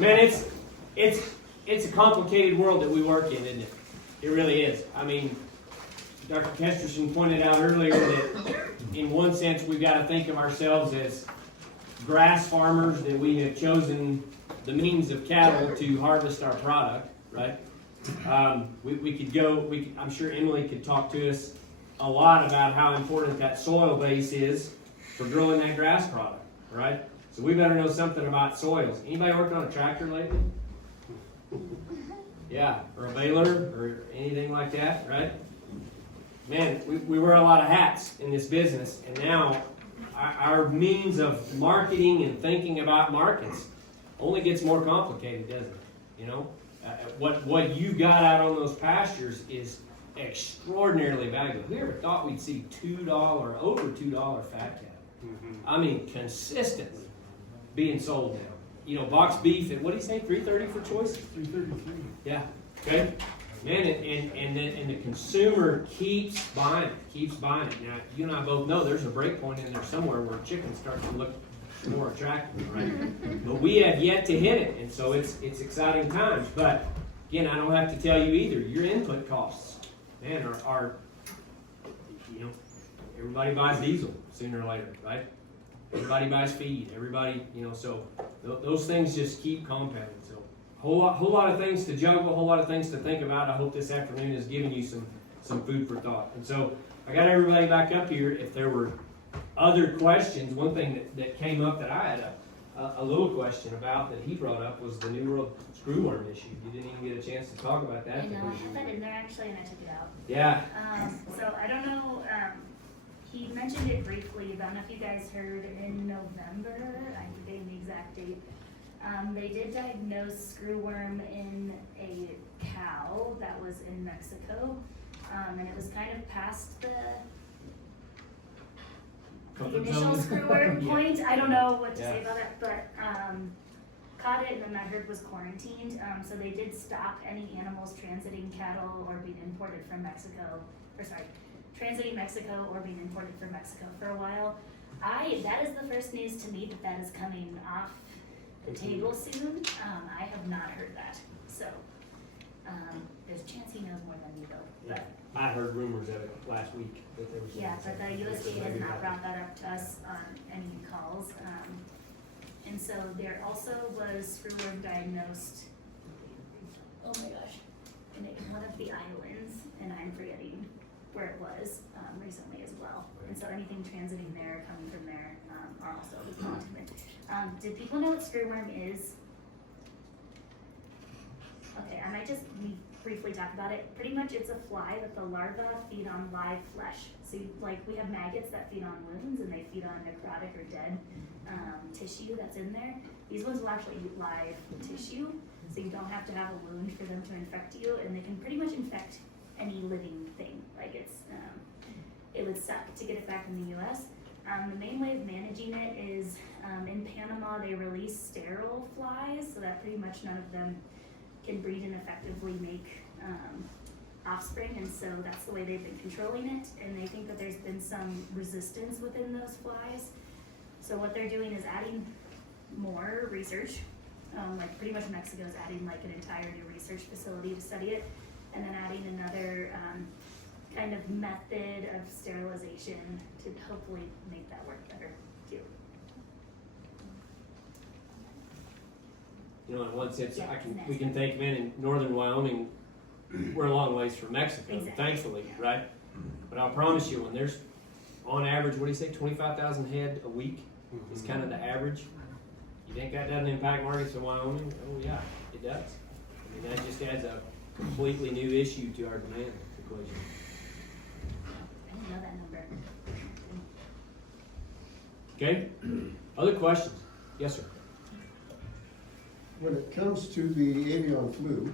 Man, it's a complicated world that we work in, isn't it? It really is. I mean, Dr. Kesterson pointed out earlier that in one sense we've got to think of ourselves as grass farmers, that we have chosen the means of cattle to harvest our product, right? We could go, I'm sure Emily could talk to us a lot about how important that soil base is for growing that grass product, right? So we better know something about soils. Anybody worked on a tractor lately? Yeah, or a baler, or anything like that, right? Man, we wear a lot of hats in this business, and now our means of marketing and thinking about markets only gets more complicated, doesn't it? You know, what you got out on those pastures is extraordinarily valuable. Who ever thought we'd see over $2 fat cattle? I mean, consistently being sold now. You know, box beef at, what do you say, $3.30 for choice? $3.33. Yeah. Okay. Man, and the consumer keeps buying it. Now, you and I both know there's a break point in there somewhere where chicken starts to look more attractive, right? But we have yet to hit it, and so it's exciting times. But again, I don't have to tell you either. Your input costs, man, are you know, everybody buys diesel sooner or later, right? Everybody buys feed. Everybody, you know, so those things just keep compounding. So whole lot of things to juggle, a whole lot of things to think about. I hope this afternoon has given you some food for thought. And so I got everybody back up here. If there were other questions, one thing that came up that I had a little question about that he brought up was the New World screwworm issue. You didn't even get a chance to talk about that. I know, I put that in there actually and I took it out. Yeah. So I don't know, he mentioned it briefly, but I don't know if you guys heard in November, I forget the exact date. They did diagnose screwworm in a cow that was in Mexico, and it was kind of past the initial screwworm point. I don't know what to say about it, but caught it and then I heard was quarantined. So they did stop any animals transiting cattle or being imported from Mexico, transiting Mexico or being imported from Mexico for a while. That is the first news to me that is coming off the table soon. I have not heard that. So there's a chance he knows more than you though. But I heard rumors of it last week. That there was but the USDA has not brought that up to us on any calls. And so there also was screwworm diagnosed, oh my gosh, in one of the islands, and I'm forgetting where it was recently as well. And so anything transiting there, coming from there, are also contaminated. Did people know what screwworm is? Okay, I might just briefly talk about it. Pretty much it's a fly that the larvae feed on live flesh. So like we have maggots that feed on wounds and they feed on necrotic or dead tissue that's in there. These ones will actually eat live tissue, so you don't have to have a wound for them to infect you, and they can pretty much infect any living thing. Like it would suck to get it back in the US. The main way of managing it is in Panama they release sterile flies so that pretty much none of them can breed and effectively make offspring, and so that's the way they've been controlling it, and they think that there's been some resistance within those flies. So what they're doing is adding more research, like pretty much Mexico's adding like an entire new research facility to study it, and then adding another kind of method of sterilization to hopefully make that work better too. You know, in one sense, we can think, man, in northern Wyoming, we're a long ways from Mexico, thankfully, right? But I'll promise you, when there's, on average, what do you say, 25,000 head a week is kind of the average. You think that doesn't impact markets in Wyoming? Oh yeah, it does. I mean, that just adds a completely new issue to our demand equation. I didn't know that number. Okay, other questions? Yes, sir. When it comes to the avian flu,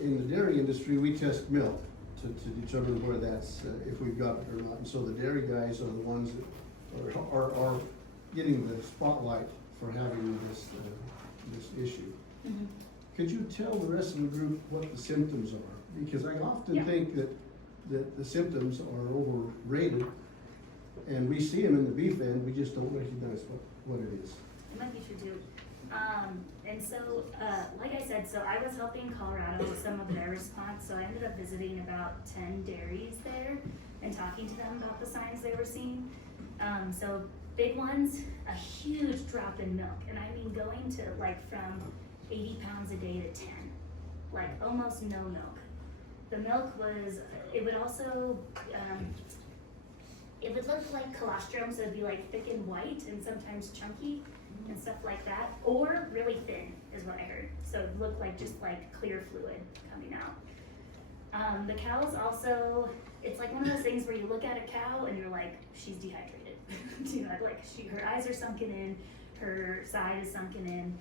in the dairy industry, we test milk to determine where that's, if we've got it or not. And so the dairy guys are the ones that are getting the spotlight for having this issue. Mm-hmm. Could you tell the rest of the group what the symptoms are? Because I often think that the symptoms are overrated, and we see them in the beef end, we just don't recognize what it is. It might be true too. And so, like I said, so I was helping Colorado with some of their response, so I ended up visiting about 10 dairies there and talking to them about the signs they were seeing. So big ones, a huge drop in milk, and I mean going to like from 80 pounds a day to 10, like almost no milk. The milk was, it would also, it would look like colostrum, so it'd be like thick and white and sometimes chunky and stuff like that, or really thin is what I heard. So it looked like just like clear fluid coming out. The cows also, it's like one of those things where you look at a cow and you're like, she's dehydrated. You know, like her eyes are sunken in, her side is sunken in,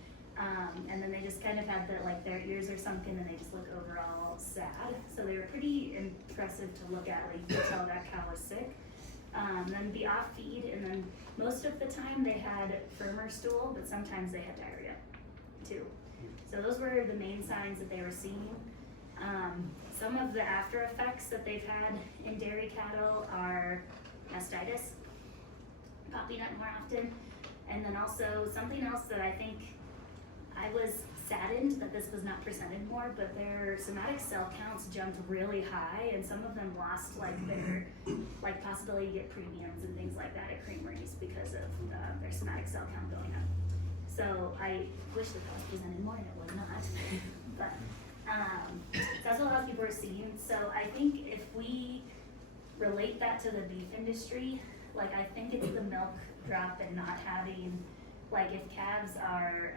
and then they just kind of had like their ears are sunken and they just look overall sad. So they were pretty impressive to look at, like you could tell that cow was sick. Then the off feed, and then most of the time they had firmer stool, but sometimes they had diarrhea too. So those were the main signs that they were seeing. Some of the after effects that they've had in dairy cattle are mastitis, popping up more often, and then also something else that I think I was saddened that this was not presented more, but their somatic cell counts jumped really high, and some of them lost like their like possibility to get premiums and things like that at creameries because of their somatic cell count going up. So I wish that was presented more, and it was not. But that's what a lot of people are seeing. So I think if we relate that to the beef industry, like I think it's the milk drop and not having, like if calves are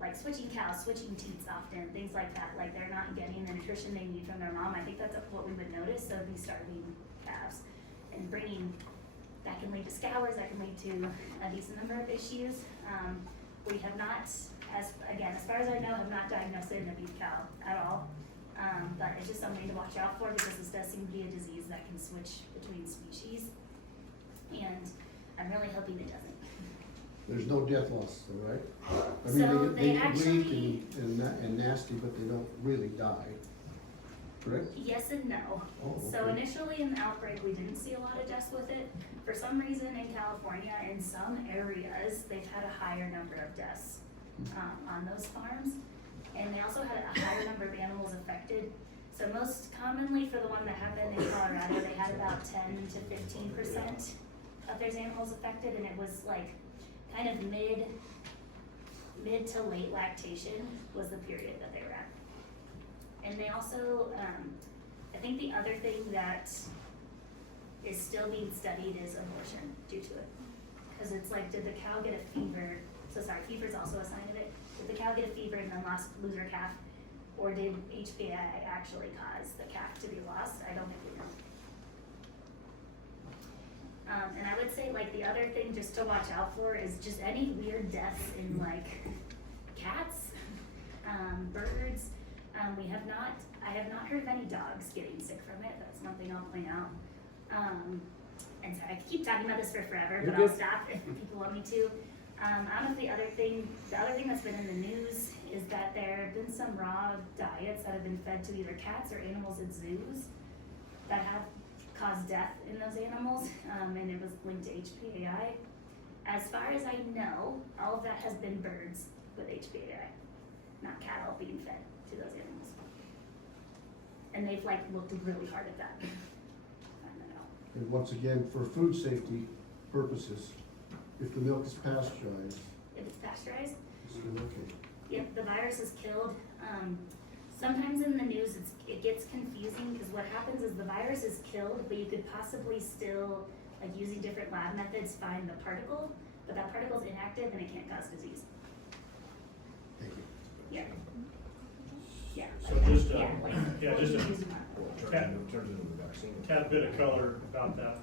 like switching cows, switching teats often, things like that, like they're not getting the nutrition they need from their mom. I think that's what we would notice. So be starving calves and bringing, that can lead to scours, that can lead to a decent number of issues. We have not, as far as I know, have not diagnosed it in a beef cow at all. But it's just something to watch out for because this does seem to be a disease that can switch between species. And I'm really hoping it doesn't. There's no death loss, though, right? I So mean, they get actually- weak and nasty, but they don't really die, correct? Yes and no. Oh, So okay. initially in the outbreak, we didn't see a lot of deaths with it. For some reason in California, in some areas, they've had a higher number of deaths on those farms. And they also had a higher number of animals affected. So most commonly for the one that happened in Colorado, they had about 10 to 15% of their animals affected, and it was like kind of mid to late lactation was the period that they were at. And they also, I think the other thing that is still being studied is abortion due to it. Because it's like, did the cow get a fever? So sorry, fever is also a sign of it. Did the cow get a fever and then lose her calf? Or did HPAI actually cause the calf to be lost? I don't think we know. And I would say like the other thing just to watch out for is just any weird deaths in like cats, birds. I have not heard of any dogs getting sick from it. That's one thing I'll point out. And sorry, I keep talking about this for forever, but I'll stop if people want me to. Out of the other thing that's been in the news is that there have been some raw diets that have been fed to either cats or animals at zoos that have caused death in those animals, and it was linked to HPAI. As far as I know, all of that has been birds with HPAI, not cattle being fed to those animals. And they've like looked really hard at that. Find that out. And once again, for food safety purposes, if the milk is pasteurized, If it's pasteurized, it's still okay. yep, the virus is killed. Sometimes in the news it gets confusing because what happens is the virus is killed, but you could possibly still, like using different lab methods, find the particle, but that particle is inactive and it can't cause disease. Thank you. Yeah. Yeah. So just, yeah, like, just a using that. Turns into the vaccine. tad bit of color about that.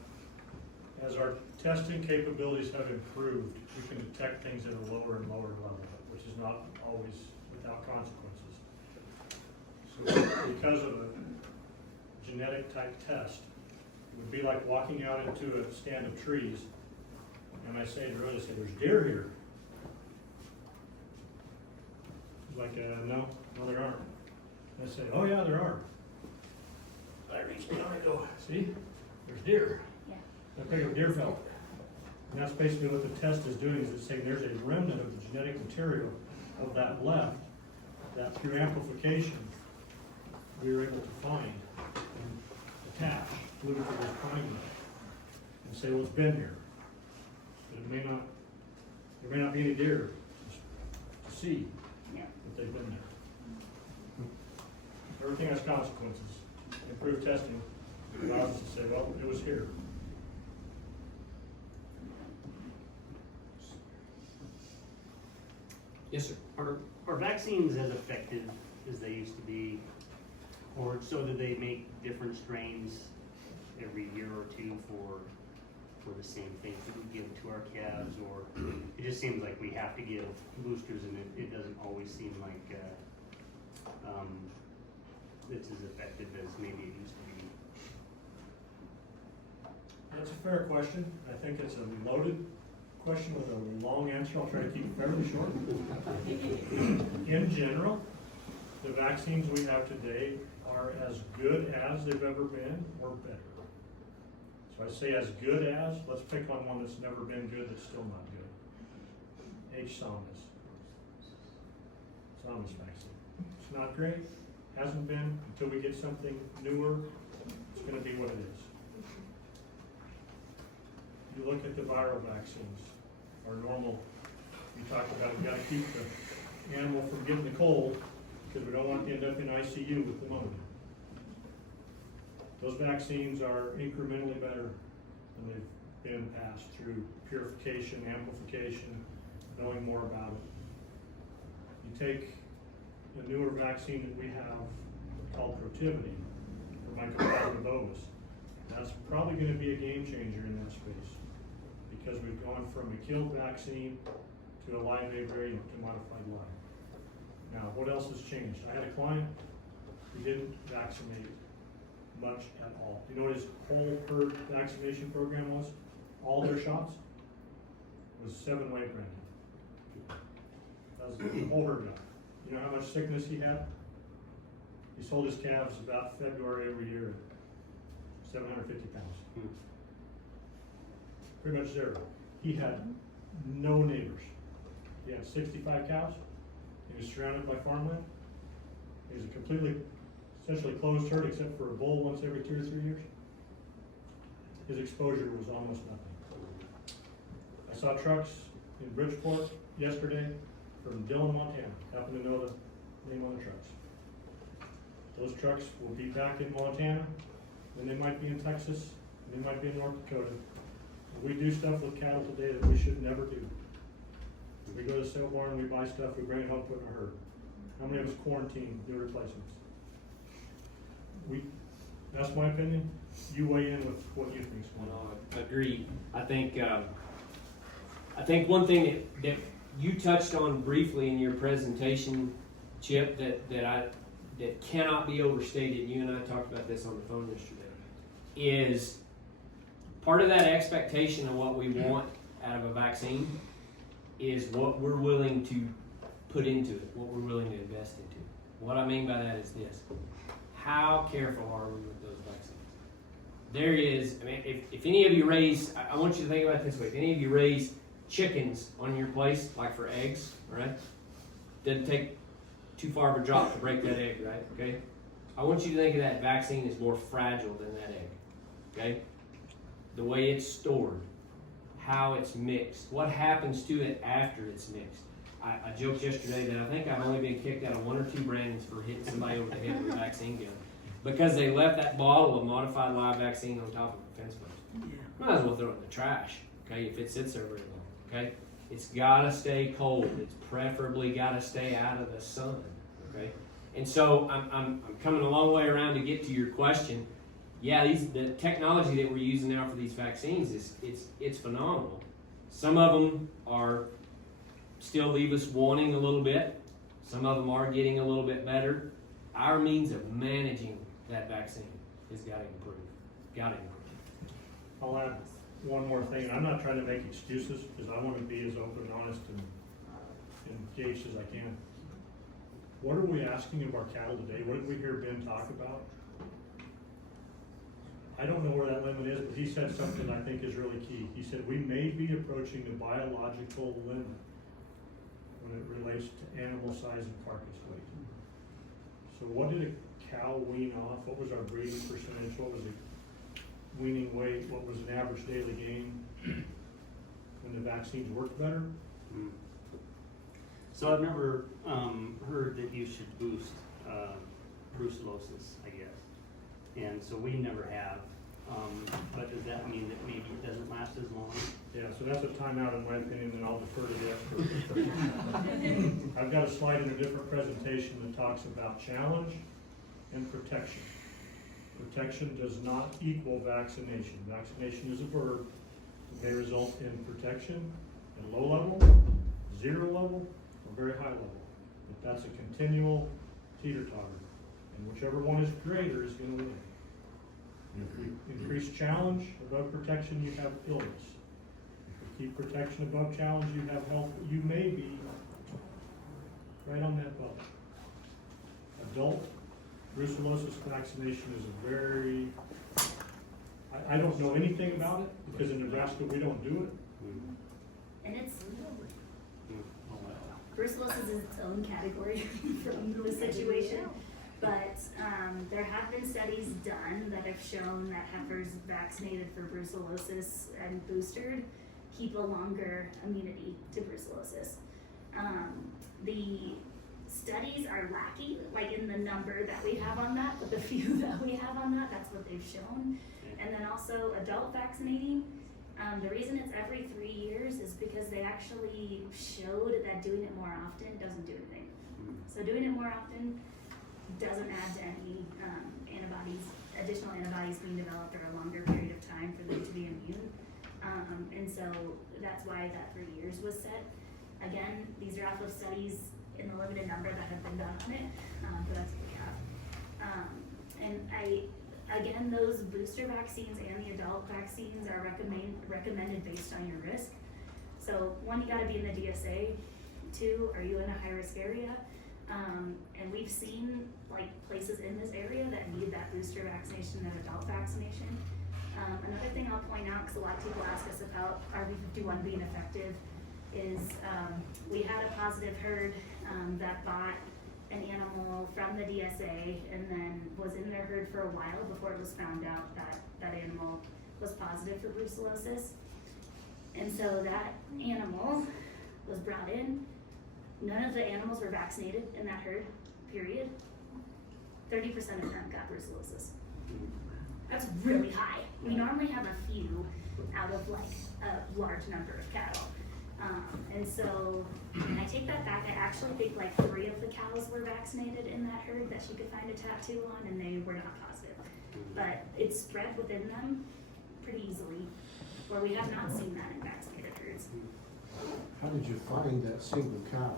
As our testing capabilities have improved, we can detect things at a lower and lower level, which is not always without consequences. So because of a genetic type test, it would be like walking out into a stand of trees, and I say to Rose, I say, there's deer here. She's like, no, there aren't. And I say, oh yeah, there are. I reach down and go, see, there's deer. Yeah. I pick up deer felt. And that's basically what the test is doing, is it's saying there's a remnant of the genetic material of that left, that through amplification, we were able to find and attach fluid to this pine nut and say, well, it's been here. But it may not, there may not be any deer to see Yeah. that they've been there. Everything has consequences. Improved testing allows us to say, well, it was here. Yes, sir. Are vaccines as effective as they used to be? Or so do they make different strains every year or two for the same things that we give to our calves? Or it just seems like we have to give boosters and it doesn't always seem like it's as effective as maybe it used to be. That's a fair question. I think it's a loaded question with a long answer. I'll try to keep it fairly short. In general, the vaccines we have today are as good as they've ever been or better. So I say as good as, let's pick on one that's never been good that's still not good. H-Somas. Somas vaccine. It's not great, hasn't been, until we get something newer, it's gonna be what it is. You look at the viral vaccines, or normal, you talk about we gotta keep the animal from getting the cold, because we don't want to end up in ICU with pneumonia. Those vaccines are incrementally better than they've been passed through purification, amplification, knowing more about it. You take the newer vaccine that we have called Protivity, for Mycoplasma bovis. That's probably going to be a game changer in that space, because we've gone from a killed vaccine to a live A variant to modified live. Now, what else has changed? I had a client who didn't vaccinate much at all. You know what his whole herd vaccination program was? All their shots was 7-way branded. That was the whole herd got. You know how much sickness he had? He sold his calves about February every year, 750 pounds. Pretty much zero. He had no neighbors. He had 65 cows. He was surrounded by farmland. He was a completely, essentially closed herd except for a bull once every 2 or 3 years. His exposure was almost nothing. I saw trucks in Bridgeport yesterday from Dillon, Montana. Happen to know the name on the trucks. Those trucks will be back in Montana, then they might be in Texas, and they might be in North Dakota. We do stuff with cattle today that we should never do. We go to the sale barn, we buy stuff, we bring it home, put it in a herd. How many of us quarantine new replacements? That's my opinion. You weigh in with what you think's going on. Agreed. I think one thing that you touched on briefly in your presentation, Chip, that cannot be overstated, and you and I talked about this on the phone yesterday, is part of that expectation of what we want out of a vaccine is what we're willing to put into it, what we're willing to invest into. What I mean by that is this: how careful are we with those vaccines? There is, I mean, if any of you raise, I want you to think about it this way: if any of you raise chickens on your place, like for eggs, right? Doesn't take too far of a drop to break that egg, right? Okay? I want you to think of that vaccine as more fragile than that egg, okay? The way it's stored, how it's mixed, what happens to it after it's mixed. I joked yesterday that I think I've only been kicked out of 1 or 2 Brandons for hitting somebody over the head with a vaccine gun because they left that bottle of modified live vaccine on top of a fence post. Might as well throw it in the trash, okay, if it sits there very long, okay? It's gotta stay cold. It's preferably gotta stay out of the sun, okay? And so I'm coming a long way around to get to your question. Yeah, the technology that we're using now for these vaccines it's phenomenal. Some of them are still leave us wanting a little bit. Some of them are getting a little bit better. Our means of managing that vaccine has got to improve. Got to improve. I'll add one more thing. I'm not trying to make excuses because I want to be as open and honest and engaged as I can. What are we asking of our cattle today? What did we hear Ben talk about? I don't know where that limit is, but he said something I think is really key. He said, we may be approaching the biological limit when it relates to animal size and carcass weight. So what did a cow wean off? What was our breeding percentage? What was the weaning weight? What was an average daily gain? When the vaccines worked better? So I've never, heard that you should boost, brucellosis, I guess. And so we never have, but does that mean that maybe it doesn't last as long? Yeah, so that's a timeout in my opinion, and I'll defer to the expert. I've got a slide in a different presentation that talks about challenge and protection. Protection does not equal vaccination. Vaccination is a verb. It may result in protection at low level, 0 level, or very high level. But that's a continual teeter-totter. And whichever one is greater is going to win. And if you increase challenge above protection, you have illness. If you keep protection above challenge, you have health. You may be right on that bubble. Adult brucellosis vaccination is a very, I don't know anything about it because in Nebraska we don't do it. And it's, brucellosis is its own category from the situation. But there have been studies done that have shown that heifers vaccinated for brucellosis and boosted keep a longer immunity to brucellosis. The studies are lacking, like in the number that we have on that, but the few that we have on that, that's what they've shown. And then also adult vaccinating, the reason it's every 3 years is because they actually showed that doing it more often doesn't do anything. So doing it more often doesn't add to any antibodies, additional antibodies being developed or a longer period of time for them to be immune. And so that's why that 3 years was set. Again, these are off of studies in the limited number that have been done on it, but that's what we have. Again, those booster vaccines and the adult vaccines are recommended based on your risk. So 1, you gotta be in the DSA. 2, are you in a high risk area? And we've seen like places in this area that need that booster vaccination and adult vaccination. Another thing I'll point out, because a lot of people ask us about RB51 being effective, is we had a positive herd that bought an animal from the DSA and then was in their herd for a while before it was found out that that animal was positive for brucellosis. And so that animal was brought in. None of the animals were vaccinated in that herd, period. 30% of them got brucellosis. That's really high. We normally have a few out of like a large number of cattle. And so I take that back. I actually think like 3 of the cows were vaccinated in that herd that she could find a tattoo on, and they were not positive. But it spread within them pretty easily, where we have not seen that in vaccinated herds. How did you find that single cow?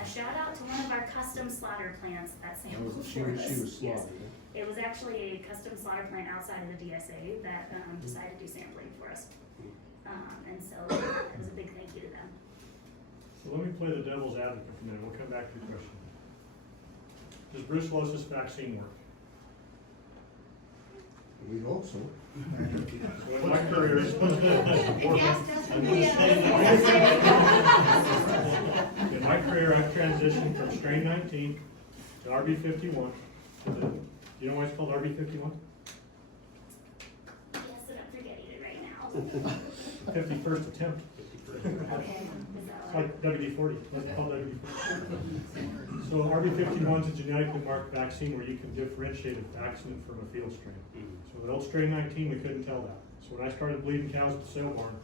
A shout out to one of our custom slaughter plants that sampled She for was us. Yes. slaughtered. It was actually a custom slaughter plant outside of the DSA that decided to do sampling for us. And so it was a big thank you to them. So let me play the devil's advocate for a minute. We'll come back to your question. Does brucellosis vaccine work? We hope so. So in my career, in my career, I've transitioned from strain 19 to RB51. You know why it's called RB51? Yes, and I'm forgetting it right now. 51st attempt. Okay. It's like WD-40. Let's call it WD-40. So RB51 is a genetically marked vaccine where you can differentiate a vaccine from a field strain. So with old strain 19, we couldn't tell that. So when I started bleeding cows at the sale barn,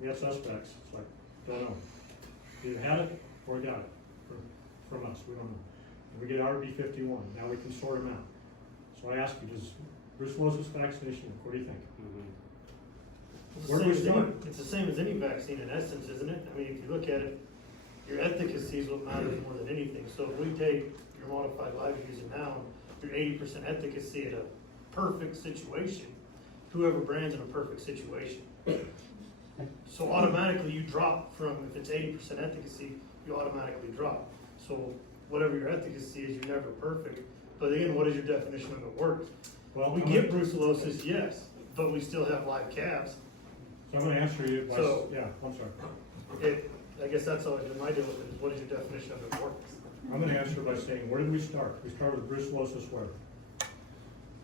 we had suspects. It's like, don't know. We either had it or we got it from us. We don't know. And we get RB51. Now we can sort them out. So I ask you, does brucellosis vaccination work? What do you think? Where do we start? It's the same as any vaccine in essence, isn't it? I mean, if you look at it, your efficacy is what matters more than anything. So if we take your modified live using now, your 80% efficacy at a perfect situation, whoever brands in a perfect situation. So automatically you drop from, if it's 80% efficacy, you automatically drop. So whatever your efficacy is, you're never perfect. But again, what is your definition of it works? Well, We get brucellosis, yes, but we still have live calves. So I'm gonna answer you by, So- yeah, I'm sorry. I guess that's always been my deal with it, is what is your definition of importance? I'm gonna answer by saying, where did we start? We started with brucellosis where?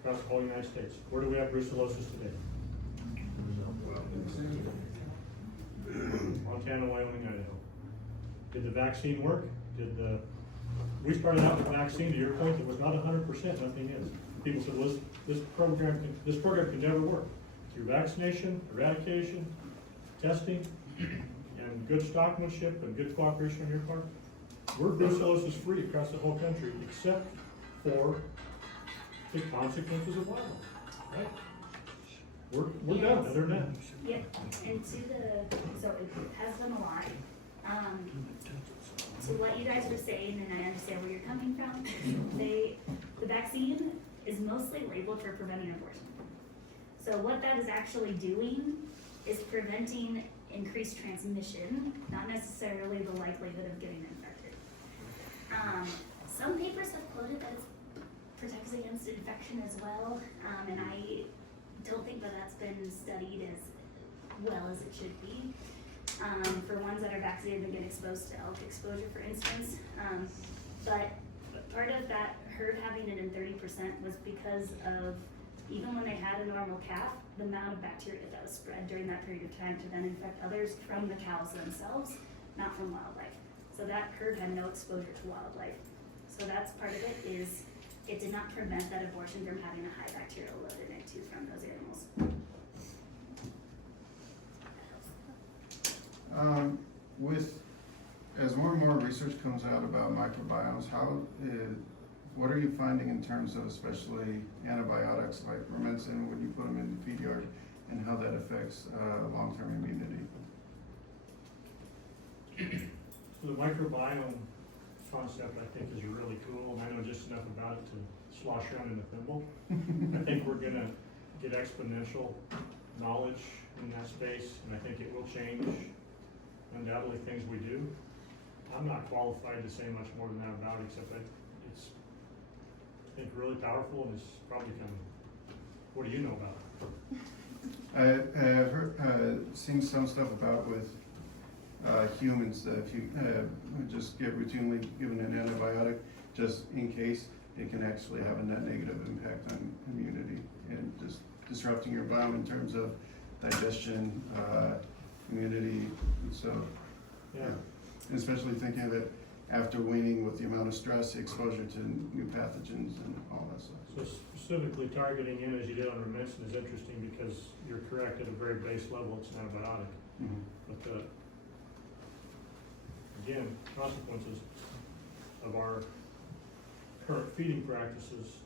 Across the whole United States. Where do we have brucellosis today? Montana, Wyoming, Idaho. Did the vaccine work? We started out with the vaccine, to your point, it was not 100%, nothing is. People said, well, this program can never work. Through vaccination, eradication, testing, and good stockmanship and good cooperation on your part, we're brucellosis free across the whole country, except for the consequences of wildlife, right? We're done, other than that. Yep, and so it has done a lot. To what you guys were saying, and I understand where you're coming from, the vaccine is mostly labeled for preventing abortion. So what that is actually doing is preventing increased transmission, not necessarily the likelihood of getting infected. Some papers have quoted that it protects against infection as well, and I don't think that that's been studied as well as it should be. For ones that are vaccinated and get exposed to elk exposure, for instance. But part of that herd having it in 30% was because of, even when they had a normal calf, the amount of bacteria that was spread during that period of time to then infect others from the cows themselves, not from wildlife. So that herd had no exposure to wildlife. So that's part of it, is it did not prevent that abortion from having a high bacterial load in it too from those animals. As more and more research comes out about microbiomes, what are you finding in terms of especially antibiotics like Rumensin when you put them in the feed yard, and how that affects long-term immunity? So the microbiome concept, I think, is really cool, and I know just enough about it to slosh around in a thimble. I think we're gonna get exponential knowledge in that space, and I think it will change undoubtedly things we do. I'm not qualified to say much more than that about it, except that it's, I think, really powerful, and it's probably kind of, what do you know about it? I have seen some stuff about with humans, that if you just get routinely given an antibiotic, just in case, it can actually have a net negative impact on immunity and just disrupting your biome in terms of digestion, immunity. So, Yeah. especially thinking that after weaning, with the amount of stress, the exposure to new pathogens and all that stuff. So specifically targeting in as you did on Rumensin is interesting, because you're correct, at a very base level, it's an antibiotic. Mhm. But again, consequences of our current feeding practices,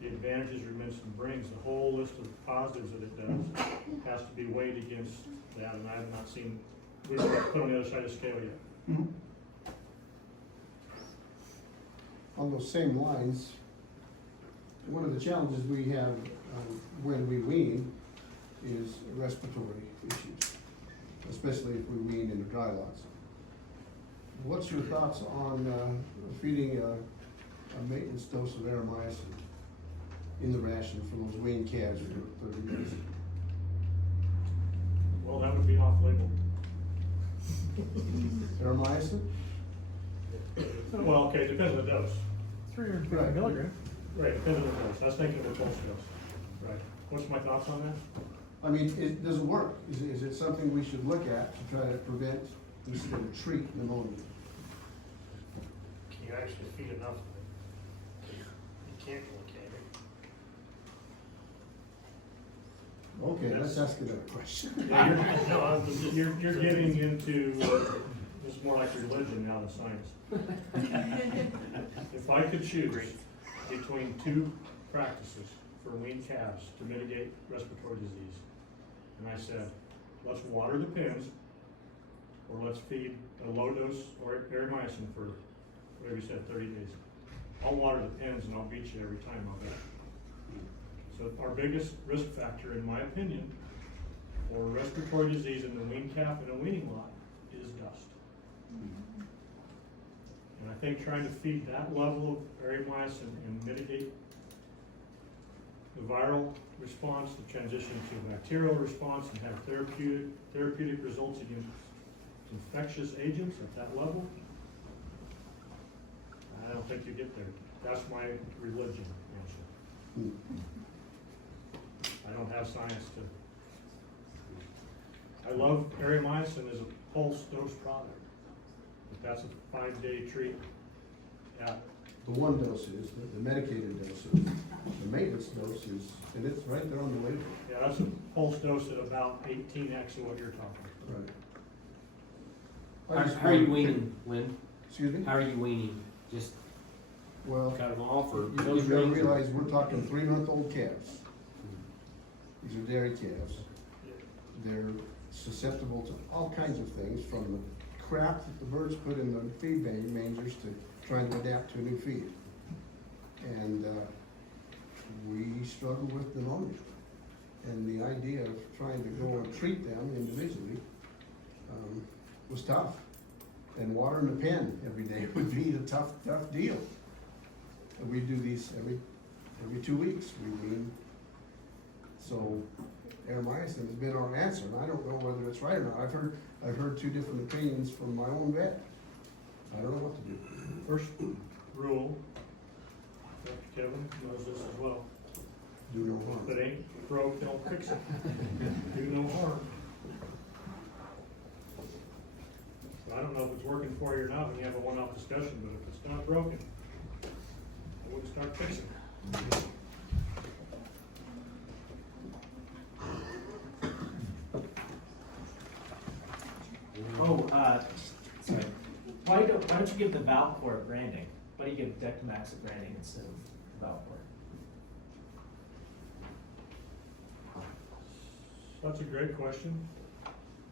the advantages Rumensin brings, the whole list of positives that it does has to be weighed against that, and I have not seen, we haven't put on the other side of the scale yet. Mhm. On those same lines, one of the challenges we have when we wean is respiratory issues, especially if we wean in the dry lots. What's your thoughts on feeding a maintenance dose of Aramycin in the ration for those weaned calves for 30 years? Well, that would be off-label. Aramycin? Well, okay, it depends on the dose. 350 Right. milligrams. Right, depends on the dose. I was thinking of the pulse dose. Right. What's my thoughts on that? I mean, does it work? Is it something we should look at to try to prevent instead of treat pneumonia? Can you actually feed enough? You can't look at it. Okay, let's ask another question. Yeah, No, I'm just- you're getting into, it's more like religion now than science. If I could choose between two practices for weaned calves to mitigate respiratory disease, and I said, let's water the pens, or let's feed a low dose or Aramycin for, whatever you said, 30 days. I'll water the pens and I'll beat you every time, I'll bet. So our biggest risk factor, in my opinion, for respiratory disease in the weaned calf in a weaning lot is dust. And I think trying to feed that level of Aramycin and mitigate the viral response, the transition to bacterial response, and have therapeutic results against infectious agents at that level, I don't think you get there. That's my religion answer. I don't have science to. I love Aeromycin as a pulse dose product, but that's a 5-day treatment. The one dose is, the medicated dose is, the maintenance dose is, and it's right there on the label. Yeah, that's a pulse dose at about 18x of what you're talking. Right. How are you weaning, Lynn? Excuse me? How are you weaning? Just Well, cut them off or you those gotta rings? realize we're talking 3-month-old calves. These are dairy calves. They're susceptible to all kinds of things, from the crap that the birds put in the feed mangers to trying to adapt to a new feed. And we struggle with pneumonia. And the idea of trying to go and treat them individually was tough. And watering the pen every day would be a tough deal. And we do these every 2 weeks. We wean. So Aeromycin has been our answer, and I don't know whether it's right or not. I've heard 2 different opinions from my own vet. I don't know what to do. First rule, Dr. Kevin knows this as well. Do no harm. If it ain't broke, don't fix it. Do no harm. So I don't know if it's working for you or not when you have a one-off discussion, but if it's not broken, I wouldn't start fixing it. Sorry. Why don't you give the Valcor branding? Why do you give Dectomax a branding instead of Valcor? That's a great question.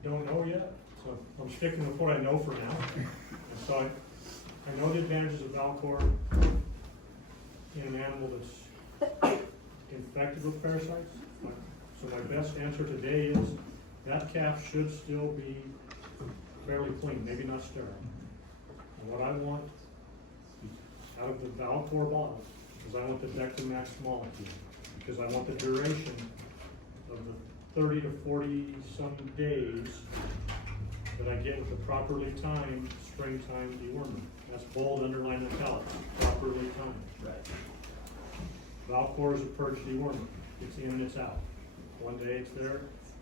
Don't know yet, so I'm sticking with what I know for now. And so I know the advantages of Valcor in an animal that's infected with parasites. So my best answer today is that calf should still be fairly clean, maybe not sterile. And what I want out of the Valcor bottle is I want the Dectomax molecule, because I want the duration of the 30 to 40 some days that I get with the properly timed springtime dewormer. That's bold underline italics, properly timed. Right. Valcor is a purge dewormer. It's in and it's out. One day it's there,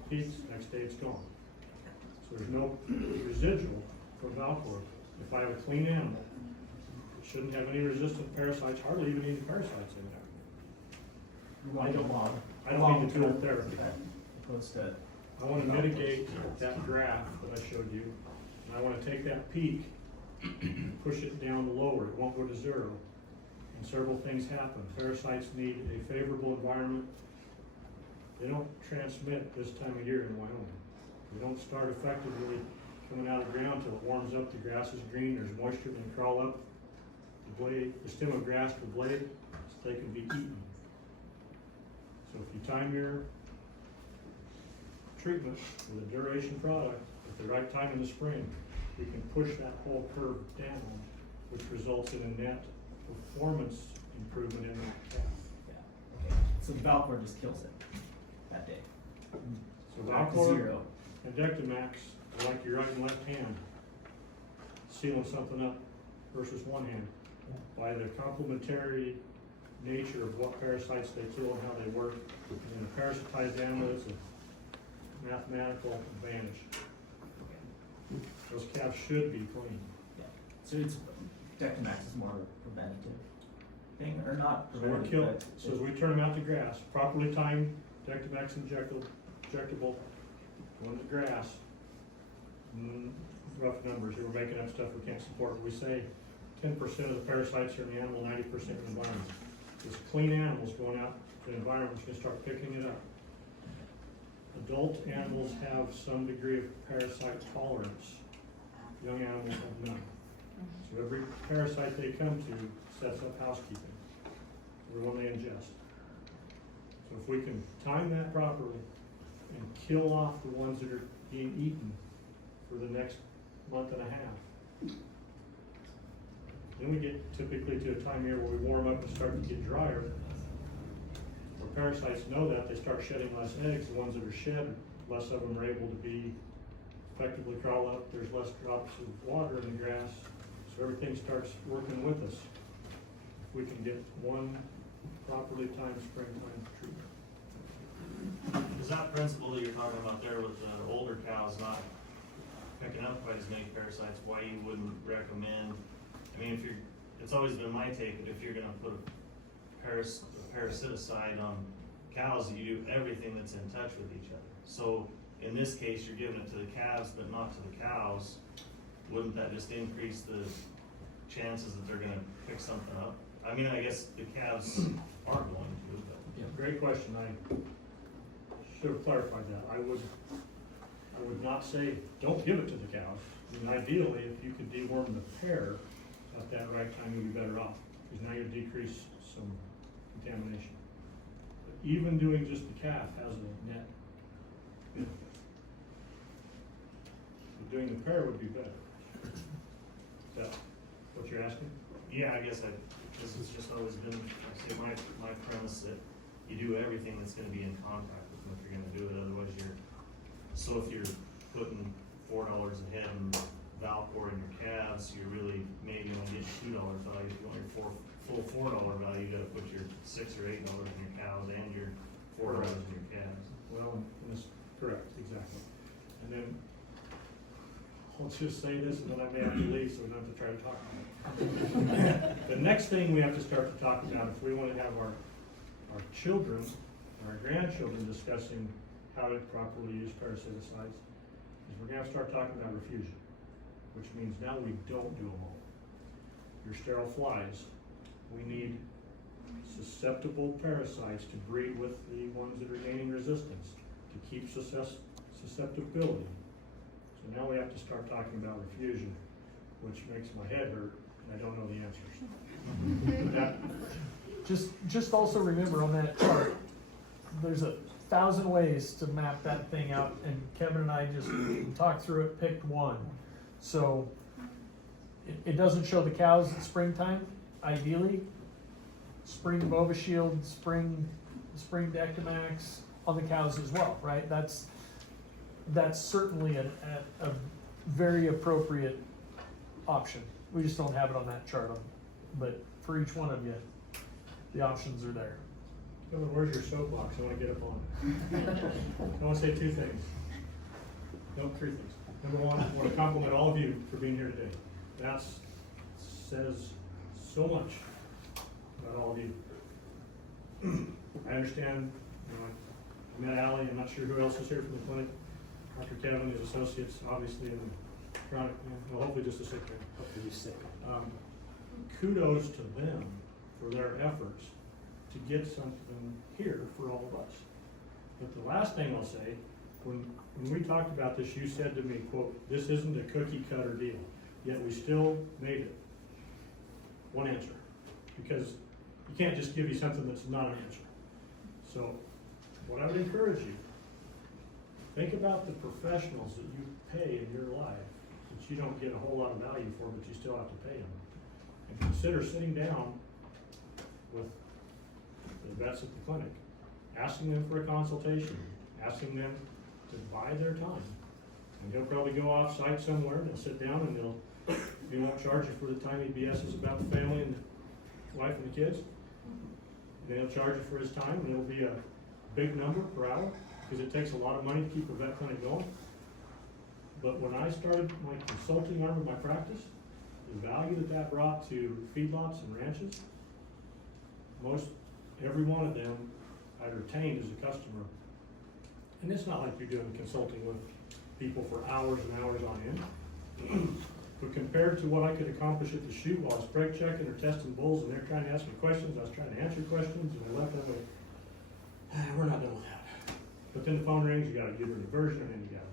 peaks, next day it's gone. So there's no residual from Valcor. If I have a clean animal, it shouldn't have any resistant parasites, hardly even any parasites in there. I don't need to do it there. Opposed to I want to mitigate that graph that I showed you, and I want to take that peak, push it down lower. It won't go to 0. And several things happen. Parasites need a favorable environment. They don't transmit this time of year in Wyoming. They don't start effectively coming out of the ground until it warms up, the grass is green, there's moisture, and they crawl up the blade, the stem of grass to the blade, so they can be eaten. So if you time your treatment with a duration product at the right time in the spring, we can push that whole curve down, which results in a net performance improvement in that calf. yeah. Okay. So the Valcor just kills it that day. So Back to Valcor 0. and Dectomax are like your right and left hand, sealing something up versus one hand. By the complementary nature of what parasites they kill and how they work, in a parasitized animal, it's a mathematical advantage. Those calves should be clean. Yeah. So it's Dectomax is more of a preventative thing, or not So we're preventative, kill, but so as we turn them out to grass, properly timed Dectomax injectable, going to grass. Rough numbers, here we're making up stuff we can't support. We say 10% of the parasites are in the animal, 90% in the environment. This clean animals going out to the environment is going to start picking it up. Adult animals have some degree of parasite tolerance. Young animals have none. So every parasite they come to sets up housekeeping, everyone they ingest. So if we can time that properly and kill off the ones that are being eaten for the next month and a half, then we get typically to a time here where we warm up and start to get drier. Where parasites know that, they start shedding less eggs. The ones that are shed, less of them are able to be effectively crawl up. There's less drops of water in the grass, so everything starts working with us. If we can get one properly timed springtime treatment. Is that principle that you're talking about there with the older cows not picking up quite as many parasites, why you wouldn't recommend, I mean, if you're, it's always been my take, that if you're gonna put a parasiticide on cows, you do everything that's in touch with each other. So in this case, you're giving it to the calves, but not to the cows. Wouldn't that just increase the chances that they're gonna pick something up? I mean, I guess the calves are going to, but. Yeah, great question. I should have clarified that. I would not say, don't give it to the cows. I mean, ideally, if you could deworm the pair at that right time, you'd be better off, because now you decrease some contamination. But even doing just the calf has a net benefit. But doing the pair would be better. Is that what you're asking? Yeah, I guess this has just always been, like I say, my premise that you do everything that's gonna be in contact with them if you're gonna do it, otherwise so if you're putting $4 a head in Valcor in your calves, you're really maybe only getting $2 value. If you want your full $4 value, you gotta put your $6 or $8 in your cows and your $4 in your calves. Well, that's correct, exactly. And then, let's just say this, and then I may have to leave, so we don't have to try to talk about it. The next thing we have to start to talk about, if we wanna have our children, our grandchildren discussing how to properly use parasiticides, is we're gonna have to start talking about refusion, which means now we don't do them all. Your sterile flies, we need susceptible parasites to breed with the ones that are gaining resistance, to keep susceptibility. So now we have to start talking about refusion, which makes my head hurt, and I don't know the answers. Just also remember on that chart, there's 1,000 ways to map that thing out, and Kevin and I just talked through it, picked one. So it doesn't show the cows at springtime, ideally. Spring Bovashield, spring Dectomax on the cows as well, right? That's certainly a very appropriate option. We just don't have it on that chart, but for each one of you, the options are there. Kevin, where's your soapbox? I wanna get up on it. I wanna say two things. No, three things. Number one, I wanna compliment all of you for being here today. That says so much about all of you. I understand, you know, I met Allie, I'm not sure who else is here from the clinic. Dr. Kevin, his associates, obviously, and chronic, well, hopefully just a sick man. Hopefully you're sick. Kudos to them for their efforts to get something here for all of us. But the last thing I'll say, when we talked about this, you said to me, quote, "This isn't a cookie cutter deal," yet we still made it one answer, because you can't just give you something that's not an answer. So what I would encourage you, think about the professionals that you pay in your life that you don't get a whole lot of value for, but you still have to pay them. And consider sitting down with the vets at the clinic, asking them for a consultation, asking them to buy their time. And he'll probably go off site somewhere, and they'll sit down and he won't charge you for the time he BS's about the family and the wife and the kids. And he'll charge you for his time, and it'll be a big number per hour, because it takes a lot of money to keep a vet clinic going. But when I started my consulting arm of my practice, the value that brought to feedlots and ranches, every one of them I retained as a customer. And it's not like you're doing consulting with people for hours and hours on end. But compared to what I could accomplish at the chute while I was preg checking or testing bulls, and they're trying to ask me questions, I was trying to answer questions, and I left that way, we're not done with that. But then the phone rings, you got a uterine diversion, and then you got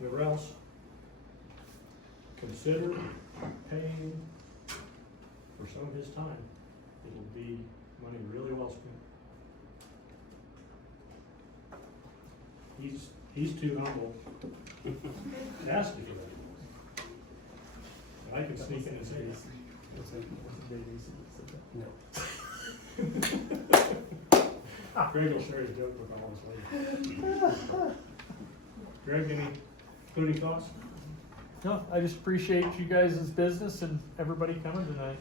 whoever else. Consider paying for some of his time. It'll be money really well spent. He's too humble to ask me for that. I can sneak in and say that. Greg will share his joke with all of us later. Greg, any concluding thoughts? No, I just appreciate you guys' business and everybody coming tonight.